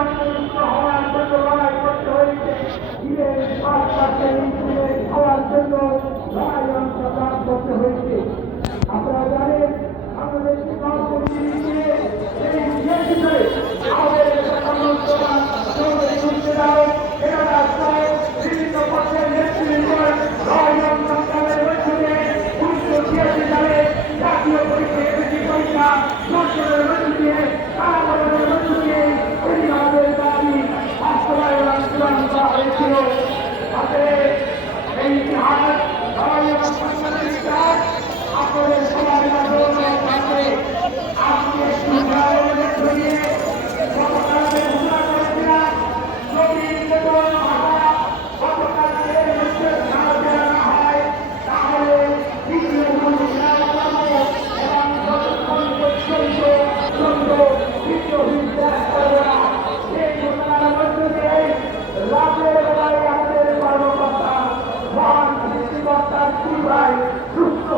অন্তর্ভুক্ত হওয়ার জন্য লড়াই করতে হয়েছে, দিনের আশপাশে ইনক্রিমেন্ট হওয়ার জন্য লড়াই সংগ্রাম করতে হয়েছে। আপনারা জানেন বাংলাদেশকে এই বিষয়ে আমাদের বিভিন্ন পক্ষের নেতৃবৃন্দ জাতীয় পরীক্ষা সংসদের মধ্য দিয়ে কারাগারের মধ্য দিয়ে আমাদের দাবি বাস্তবায়ন চূড়ান্ত করা হয়েছিল। এই ইতিহাস আপনাদের সবার মাধ্যমে আপনি একটু ধরিয়ে গতকালকে ঘোষণা করেছিলাম যদি গতকালকে না হয় তাহলে দ্বিতীয় রাতের বেলায় আমাদের কর্মকর্তা মহান সৃষ্টিকর্তার কৃপায় সুস্থ